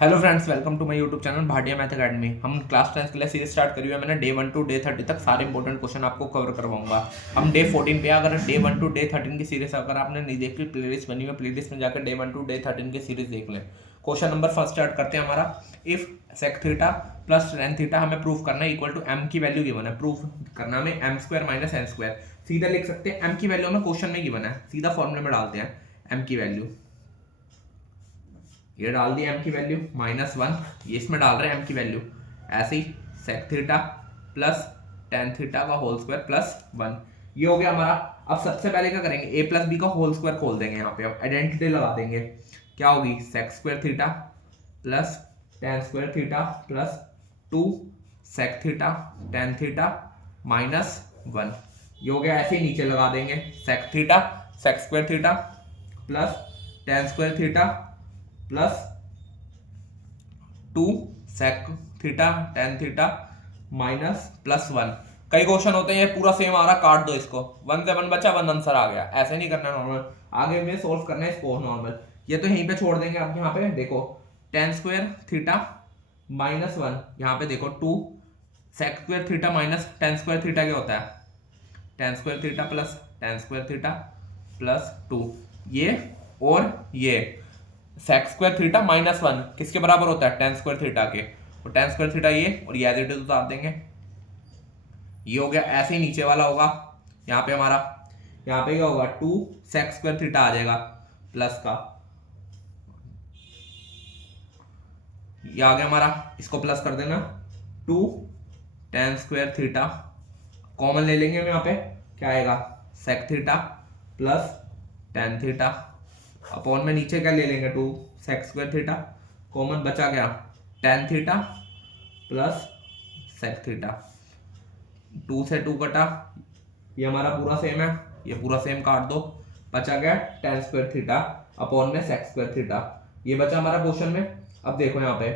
Hello friends, welcome to my YouTube channel Bhatia math academy. हम class 10 के लिए series start करी हुई है। मैंने डे 1 टू डे 30 तक सारे इंपॉर्टेंट क्वेश्चन आपको कवर करवाऊंगा। हम डे 14 पे, अगर डे 1 टू डे 13 की सीरीज अगर आपने नहीं देखी, प्लेलिस्ट बनी हुई है, प्लेलिस्ट में जाकर डे 1 टू डे 13 की सीरीज देख लें। क्वेश्चन नंबर फर्स्ट स्टार्ट करते हैं हमारा। If sec theta plus ten theta हमें प्रूफ करना है इक्वल टू एम की वैल्यू गिवन है। प्रूफ करना हमें M square minus N square. सीधा लिख सकते हैं, एम की वैल्यू हमें क्वेश्चन में गिवन है, सीधा फॉर्मूले में डालते हैं एम की वैल्यू। ये डाल दिया एम की वैल्यू -1, ये इसमें डाल रहे हैं एम की वैल्यू। ऐसे ही sec theta plus ten theta का होल स्क्वायर प्लस 1, ये हो गया हमारा। अब सबसे पहले क्या करेंगे, ए प्लस बी का होल स्क्वायर खोल देंगे। यहाँ पे अब आइडेंटिटी लगा देंगे, क्या होगी sec square theta plus tan square theta plus 2 sec theta tan theta -1, ये हो गया। ऐसे ही नीचे लगा देंगे sec theta sec square theta plus tan square theta plus 2 sec theta tan theta -+1। कई क्वेश्चन होते हैं ये पूरा सेम आ रहा, काट दो इसको, 1 से 1 बचा, 1 आंसर आ गया। ऐसे नहीं करना नॉर्मल, आगे में सोल्व करना है इसको नॉर्मल। ये तो यहीं पे छोड़ देंगे। आप यहाँ पे देखो टेन स्क्वायर थीटा -1, यहाँ पे देखो 2 sec square theta minus tan square theta क्या होता है, tan square theta plus tan square theta plus 2, ये और ये सेक स्क्वायर थीटा -1 किसके बराबर होता है, टेन स्क्वायर थीटा के। और टेन स्क्वायर थीटा ये, और ये एज इट इज उतार देंगे, ये हो गया। ऐसे ही नीचे वाला होगा, यहाँ पे हमारा, यहाँ पे क्या होगा 2 सेक स्क्वायर थीटा आ जाएगा प्लस का, ये आ गया हमारा, इसको प्लस कर देना 2 टेन स्क्वायर थीटा, कॉमन ले लेंगे हम यहाँ पे, क्या आएगा sec theta plus ten theta upon में नीचे क्या ले लेंगे 2 सेक स्क्वायर थीटा, कॉमन बचा गया tan theta plus sec theta, 2 से 2 कटा, ये हमारा पूरा सेम है, ये पूरा सेम काट दो, बचा गया टेन स्क्वायर थीटा अपॉन में सेक स्क्वायर थीटा, ये बचा हमारा क्वेश्चन में। अब देखो यहाँ पे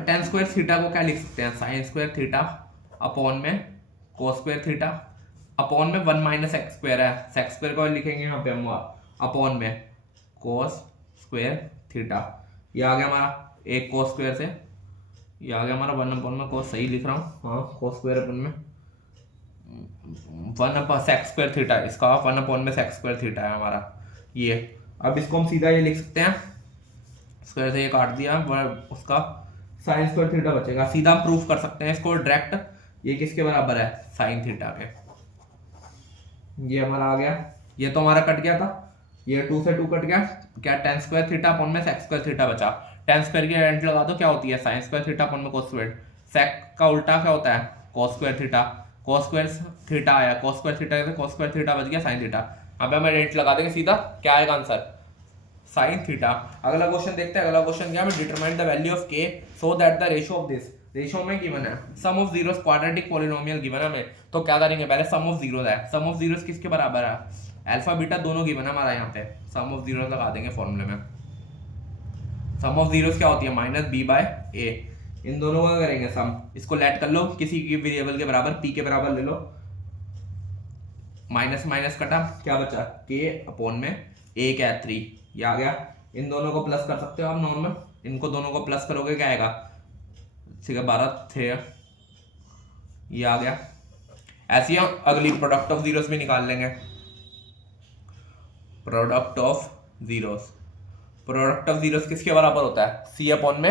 टेन स्क्वायर थीटा को क्या लिख सकते हैं, साइन स्क्वायर थीटा अपॉन में कोस स्क्वायर थीटा अपॉन में 1 माइनस एक्स स्क्वायर है, सेक स्क्वायर को लिखेंगे यहाँ पे हम अपॉन में कोस स्क्वायर थीटा, ये आ गया हमारा एक कोस स्क्वायर से, ये आ गया हमारा 1 अपॉन में कोस, सही लिख रहा हूँ हाँ, कोस स्क्वायर अपॉन में 1 अपॉन सेक स्क्वायर थीटा, इसका 1 अपॉन में सेक स्क्वायर थीटा है हमारा ये। अब इसको हम सीधा ये लिख सकते हैं, स्क्वायर से ये काट दिया, उसका साइन स्क्वायर थीटा बचेगा। सीधा हम प्रूफ कर सकते हैं इसको डायरेक्ट, ये किसके बराबर है, साइन थीटा के। ये हमारा आ गया, ये तो हमारा कट गया था, ये 2 से 2 कट गया, क्या टेन स्क्वायर थीटा अपॉन में सेक स्क्वायर थीटा बचा। टेन स्क्वायर की आइडेंटिटी लगा दो, क्या होती है साइन स्क्वायर थीटा अपॉन में कोस स्क्वायर। सेक का उल्टा क्या होता है, cos square theta, cos square theta आया, कोस स्क्वायर थीटा से कोस स्क्वायर थीटा बच गया साइन थीटा। अब हम आइडेंटिटी लगा देंगे सीधा, क्या आएगा आंसर साइन थीटा। अगला क्वेश्चन देखते हैं। अगला क्वेश्चन क्या है, determine the value of K so that the ratio of this, ratio में गिवन है sum of zeros quadratic polynomial given है हमें। तो क्या करेंगे, पहले सम ऑफ जीरोस है, सम ऑफ जीरोस किसके बराबर है, अल्फा बीटा दोनों गिवन है हमारा, यहाँ पे सम ऑफ जीरोस लगा देंगे फॉर्मूले में। सम ऑफ जीरोस क्या होती है, माइनस बी बाय ए, इन दोनों का करेंगे सम, इसको लेट कर लो किसी की वेरिएबल के बराबर, पी के बराबर ले लो, माइनस माइनस कटा, क्या बचा के अपॉन में ए क्या 3, ये आ गया। इन दोनों को प्लस कर सकते हो आप नॉर्मल, इनको दोनों को प्लस करोगे क्या आएगा 12 थे, ये आ गया। ऐसे ही हम अगली प्रोडक्ट ऑफ जीरोस भी निकाल लेंगे, product of zeros, product of zeros किसके बराबर होता है, सी अपॉन में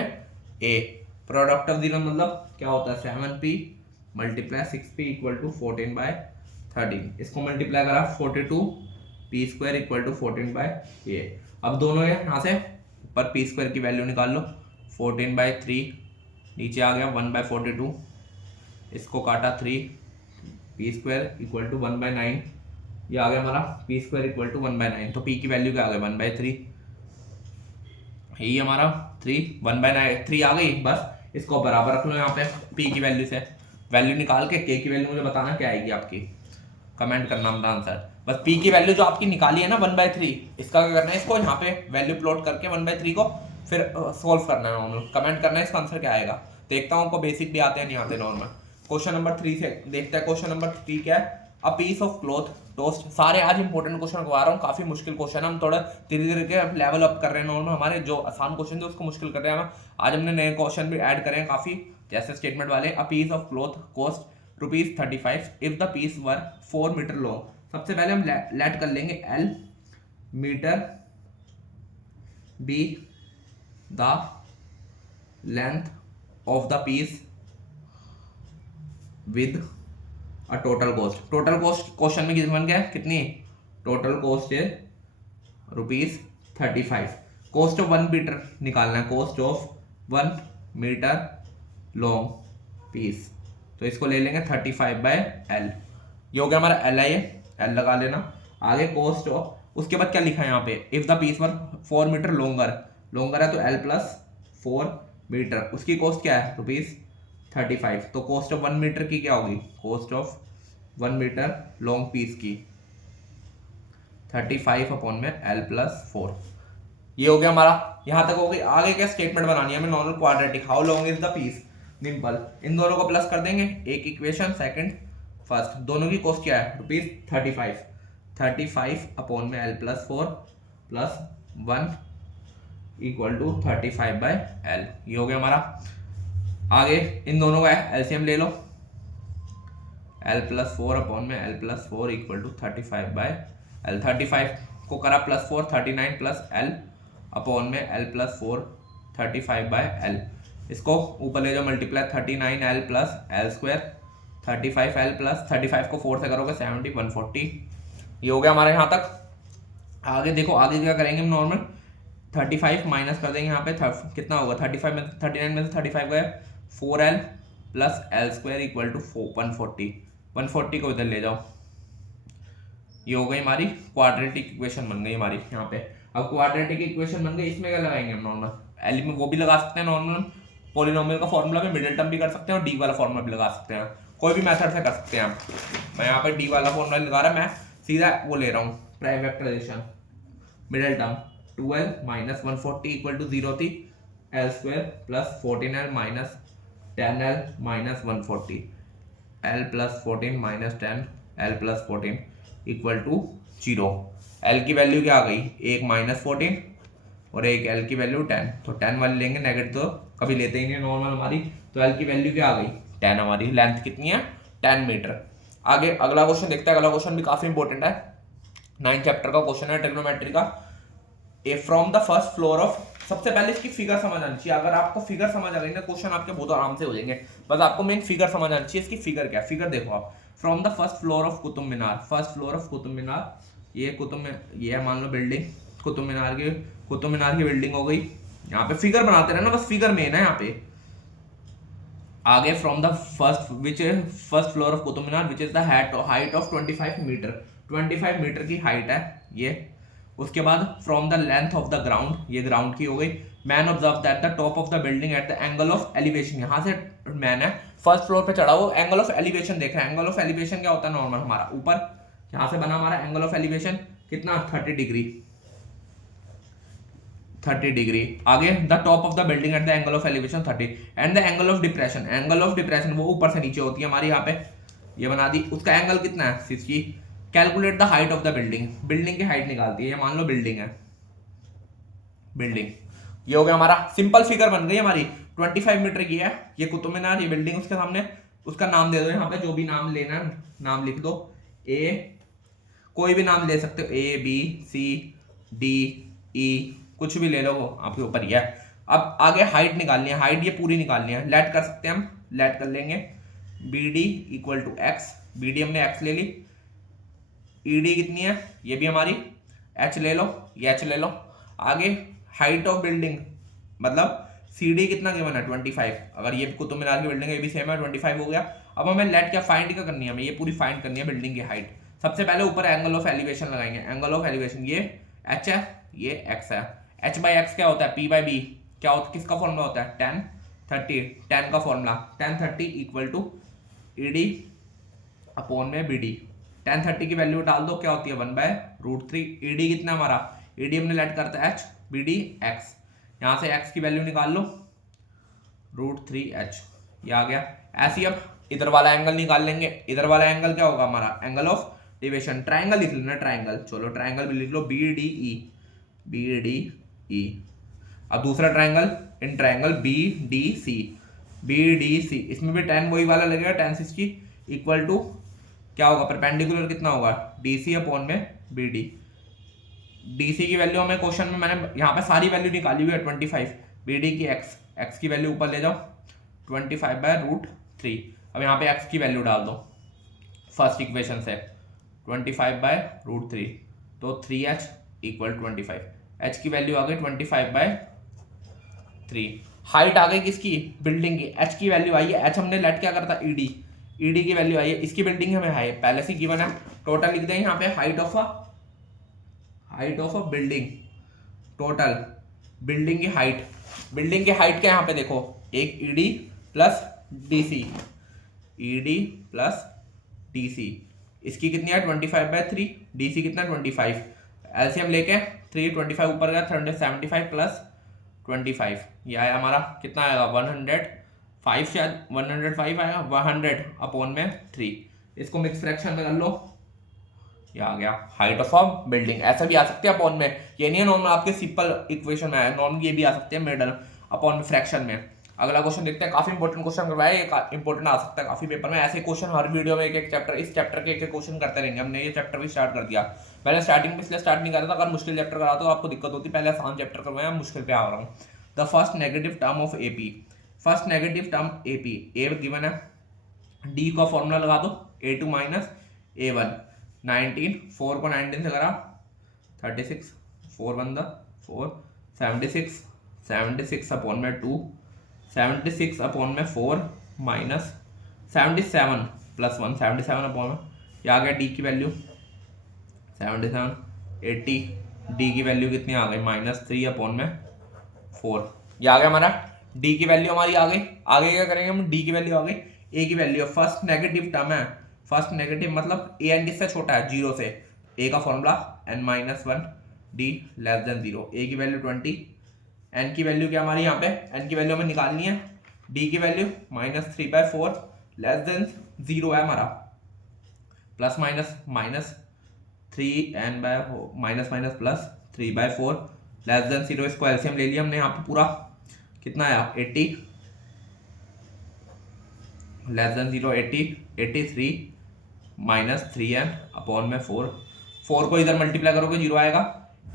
ए। प्रोडक्ट ऑफ जीरो मतलब क्या होता है 7p multiply 6p equal to 14/13, इसको मल्टीप्लाई करा 42p square equal to 14/a। अब दोनों यहाँ से ऊपर पी स्क्वायर की वैल्यू निकाल लो, 14/3 नीचे आ गया 1/42, इसको काटा 3 पी स्क्वायर इक्वल टू 1/9, ये आ गया हमारा पी स्क्वायर इक्वल टू 1/9। तो पी की वैल्यू क्या आ गई 1/3, यही हमारा 1/3 आ गई। बस इसको बराबर रख लो यहाँ पे पी की वैल्यू से, वैल्यू निकाल के के की वैल्यू मुझे बताना क्या आएगी आपकी, कमेंट करना अपना आंसर। बस पी की वैल्यू जो आपकी निकाली है ना 1/3, इसका क्या करना है, इसको यहाँ पे वैल्यू प्लॉट करके 1/3 को फिर सोल्व करना है नॉर्मल, कमेंट करना है इसका आंसर क्या आएगा। देखता हूँ आपको बेसिक भी आते हैं नहीं आते नॉर्मल। क्वेश्चन नंबर 3 से देखते हैं, क्वेश्चन नंबर 3 क्या है, a piece of cloth costs. सारे आज इंपॉर्टेंट क्वेश्चन करवा रहा हूँ, काफी मुश्किल क्वेश्चन हम थोड़ा धीरे धीरे के लेवल अप कर रहे हैं। नॉर्मल हमारे जो आसान क्वेश्चन थे उसको मुश्किल कर रहे हैं हम। आज हमने नए क्वेश्चन भी ऐड करे हैं काफी, जैसे स्टेटमेंट वाले। A piece of cloth cost ₹35 if the piece were 4 metre long. सबसे पहले हम लेट कर लेंगे L metre be the length of the piece with a total cost. Total cost question में गिवन क्या है, कितनी? टोटल कॉस्ट है ₹35। कॉस्ट ऑफ 1 मीटर निकालना है, cost of 1 metre long piece. तो इसको ले लेंगे 35/L। ये हो गया हमारा L है, ये L लगा लेना। आगे कॉस्ट ऑफ, उसके बाद क्या लिखा है यहाँ पे, if the piece were 4 metre longer, longer है तो L प्लस 4 मीटर, उसकी कॉस्ट क्या है ₹35। तो कॉस्ट ऑफ 1 मीटर की क्या होगी, cost of 1 metre long piece की 35 अपॉन में L प्लस 4। ये हो गया हमारा, यहां तक हो गई। आगे क्या स्टेटमेंट बनानी है हमें, normal quadratic, how long is the piece, simple. इन दोनों को प्लस कर देंगे, एक इक्वेशन सेकंड फर्स्ट, दोनों की कॉस्ट क्या है ₹35। 35 अपॉन में L plus 4 plus 1 equal to 35/L। ये हो गया हमारा। आगे इन दोनों का एलसीएम ले लो, L प्लस 4 अपॉन में L plus 4 equal to 35/L। 35 को करा प्लस 4, 39 प्लस L अपॉन में L प्लस 4 35/L। इसको ऊपर ले जाओ multiply, 39L plus L square 35L plus 35 को 4 से करोगे 70 140। ये हो गया हमारे यहाँ तक। आगे देखो, आगे क्या करेंगे हम, नॉर्मल 35 माइनस कर देंगे यहाँ पे, कितना होगा 35 में 39 में से 35 गए, 4L plus L square equal to 140। 140 को इधर ले जाओ, ये हो गई हमारी क्वाड्रेटिक इक्वेशन बन गई हमारी यहाँ पे। अब क्वाड्रेटिक इक्वेशन बन गई, इसमें क्या लगाएंगे हम, नॉर्मल L में वो भी लगा सकते हैं, नॉर्मल पॉलिनोमियल का फॉर्मूला में मिडिल टर्म भी कर सकते हैं और डी वाला फॉर्मूला भी लगा सकते हैं, कोई भी मेथड से कर सकते हैं हम। मैं यहाँ पे डी वाला फॉर्मूला लगा रहा, मैं सीधा वो ले रहा हूँ, prime factorization, middle term 12 minus 140 equal to 0 थी, L square plus 14L minus 10L minus 140, L plus 14 minus 10 L plus 14 equal to 0। L की वैल्यू क्या आ गई, एक माइनस 14 और एक L की वैल्यू 10, तो 10 वाली लेंगे, नेगेटिव तो कभी लेते ही नहीं नॉर्मल हमारी, तो L की वैल्यू क्या आ गई 10। हमारी लेंथ कितनी है 10 मीटर। आगे अगला क्वेश्चन देखते हैं, अगला क्वेश्चन भी काफी इंपॉर्टेंट है, 9th चैप्टर का क्वेश्चन है ट्रिग्नोमेट्री का। A from the first floor of, सबसे पहले इसकी फिगर समझ आनी चाहिए। अगर आपको फिगर समझ आ गई ना, क्वेश्चन आपके बहुत आराम से हो जाएंगे। बस आपको मेन फिगर समझ आनी चाहिए, इसकी फिगर क्या है। फिगर देखो आप, from the first floor of Qutub Minar, first floor of Qutub Minar, ये ये है मान लो बिल्डिंग, कुतुब मीनार की बिल्डिंग हो गई। यहाँ पे फिगर बनाते रहना, बस फिगर मेन है यहाँ पे। आगे from the first floor of Qutub Minar which is the height of 25 metre, 25 metre की हाइट है ये। उसके बाद from the length of the ground, ये ग्राउंड की हो गई। Man observe that the top of the building at the angle of elevation, यहाँ से मैन है फर्स्ट फ्लोर पे चढ़ा हुआ, एंगल ऑफ एलिवेशन देख रहा है। एंगल ऑफ एलिवेशन क्या होता है, नॉर्मल हमारा ऊपर यहाँ से बना हमारा एंगल ऑफ एलिवेशन कितना 30 डिग्री, 30 डिग्री। आगे the top of the building at the angle of elevation 30 and the angle of depression, angle of depression वो ऊपर से नीचे होती है हमारी, यहाँ पे ये बना दी। उसका एंगल कितना है 60। Calculate the height of the building, building की हाइट निकालती है, ये मान लो बिल्डिंग है, बिल्डिंग। ये हो गया हमारा, सिंपल फिगर बन गई हमारी, 25 मीटर की है ये कुतुब मीनार, ये बिल्डिंग उसके सामने, उसका नाम दे दो यहाँ पे, जो भी नाम लेना है नाम लिख दो, ए, कोई भी नाम ले सकते हो, A B C D E, कुछ भी ले लो, वो आपके ऊपर ही है। अब आगे हाइट निकालनी है, हाइट ये पूरी निकालनी है, लेट कर सकते हैं हम, लेट कर लेंगे BD equal to x, BD हमने x ले ली, ED कितनी है ये भी हमारी, H ले लो, ये H ले लो। आगे हाइट ऑफ बिल्डिंग मतलब CD कितना गिवन है 25, अगर ये कुतुब मीनार की बिल्डिंग है ये भी सेम है 25 हो गया। अब हमें लेट क्या फाइंड क्या करनी है, हमें ये पूरी फाइंड करनी है बिल्डिंग की हाइट। सबसे पहले ऊपर एंगल ऑफ एलिवेशन लगाएंगे, एंगल ऑफ एलिवेशन ये H है ये X है, H बाई एक्स क्या होता है P बाई बी, क्या होता है, किसका फॉर्मूला होता है tan 30, tan का formula tan 30 equal to ED upon में BD। tan 30 की वैल्यू डाल दो, क्या होती है 1/√3। ED कितना हमारा, ED हमने लेट करता है H, BD X, यहाँ से X की वैल्यू निकाल लो √3H, ये आ गया। ऐसी अब इधर वाला एंगल निकाल लेंगे, इधर वाला एंगल क्या होगा हमारा, एंगल ऑफ डेविएशन। ट्राइंगल लिख लेना, ट्राइंगल, चलो ट्राइंगल भी लिख लो, बी डी ई। अब दूसरा triangle, in triangle B D C, इसमें भी tan वही वाला लगेगा, tan 60 इक्वल टू क्या होगा, परपेंडिकुलर कितना होगा, डी सी अपॉन में बी डी। डी सी की वैल्यू हमें क्वेश्चन में मैंने यहाँ पे सारी वैल्यू निकाली हुई है 25, बी डी की एक्स की वैल्यू ऊपर ले जाओ 25/√3। अब यहाँ पे एक्स की वैल्यू डाल दो फर्स्ट इक्वेशन से 25/√3, तो 3h इक्वल 25, h की वैल्यू आ गई 25/3। हाइट आ गई किसकी, बिल्डिंग की, h की वैल्यू आई है, h हमने लेट क्या करता, ईडी की वैल्यू आई है, इसकी बिल्डिंग हमें हाई पहले से गिवन है। टोटल लिख दें यहाँ पे height of a building, total building की हाइट क्या यहाँ पे देखो, एक ईडी प्लस डीसी, इसकी कितनी है 25/3, डीसी कितना 25, एलसीएम लेके 3 25 ऊपर गया 375 प्लस 25, ये आया हमारा कितना आएगा 105, शायद 105 आएगा, 100 अपॉन में 3, इसको मिक्स फ्रैक्शन में कर लो, ये आ गया हाइट ऑफ अ बिल्डिंग। ऐसा भी आ सकते हैं अपॉन में, ये नहीं है नॉर्मल आपके सिंपल इक्वेशन में है, नॉर्मल ये भी आ सकते हैं मिडल अपॉन में फ्रैक्शन में। अगला क्वेश्चन देखते हैं, काफी इंपॉर्टेंट क्वेश्चन करवाया, ये इंपॉर्टेंट आ सकता है काफी पेपर में, ऐसे क्वेश्चन हर वीडियो में एक चैप्टर, इस चैप्टर के एक क्वेश्चन करते रहेंगे। हमने ये चैप्टर भी स्टार्ट कर दिया, मैंने स्टार्टिंग में इसलिए स्टार्ट नहीं करा था, अगर मुश्किल चैप्टर करा तो आपको दिक्कत होती, पहले आसान चैप्टर करवाया, मुश्किल पे आ रहा हूँ। The first negative term of AP, first negative term AP, A given है, डी का फॉर्मूला लगा दो, a2 माइनस a1, 19, 4 को 19 से करा 36, 4 बंदा 4, 76 अपॉन में 2, 76 अपॉन में 4 माइनस 77 प्लस 1, 77 अपॉन में, ये आ गया डी की वैल्यू 77, 80, डी की वैल्यू कितनी आ गई -3 अपॉन में 4, ये आ गया हमारा डी की वैल्यू हमारी आ गई। आगे क्या करेंगे हम, डी की वैल्यू आ गई, ए की वैल्यू, फर्स्ट नेगेटिव टर्म है, फर्स्ट नेगेटिव मतलब ए एन किससे छोटा है, 0 से, ए का formula n-1, D less than 0, ए की वैल्यू 20, एन की वैल्यू क्या हमारी यहाँ पे, एन की वैल्यू हमें निकालनी है, डी की वैल्यू -3/4 लेस देन 0 है हमारा, plus minus 3n minus plus 3/4 less than 0, इसको एलसीएम ले लिया हमने यहाँ पे पूरा, कितना आया 80 less than 0, 83 minus 3n upon में 4 को इधर मल्टीप्लाई करोगे 0 आएगा,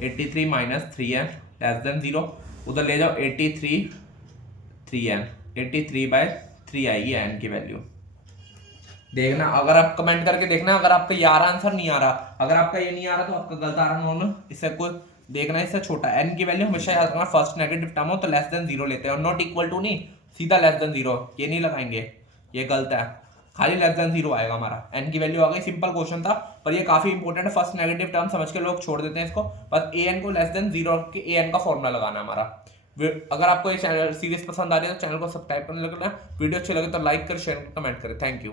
83 माइनस 3n लेस देन 0, उधर ले जाओ 83/3 आएगी n की वैल्यू। देखना, अगर आप कमेंट करके देखना, अगर आपका ये आ रहा आंसर नहीं आ रहा, अगर आपका ये नहीं आ रहा तो आपका गलत आ रहा नॉर्मल, इससे कोई देखना, इससे छोटा n की वैल्यू हमेशा याद रखना, फर्स्ट नेगेटिव टर्म हो तो लेस देन 0 लेते हैं, और नॉट इक्वल टू नहीं, सीधा लेस देन 0, ये नहीं लगाएंगे, ये गलत है, खाली लेस देन 0 आएगा हमारा, n की वैल्यू आ गई। सिंपल क्वेश्चन था पर ये काफी इंपॉर्टेंट है, फर्स्ट नेगेटिव टर्म समझ के लोग छोड़ देते हैं इसको, बस an को लेस देन 0 रख के an का फॉर्मूला लगाना हमारा। अगर आपको ये चैनल सीरीज पसंद आ रही है तो चैनल को सब्सक्राइब करने लगना, वीडियो अच्छी लगे तो लाइक कर, शेयर कमेंट करें। Thank you.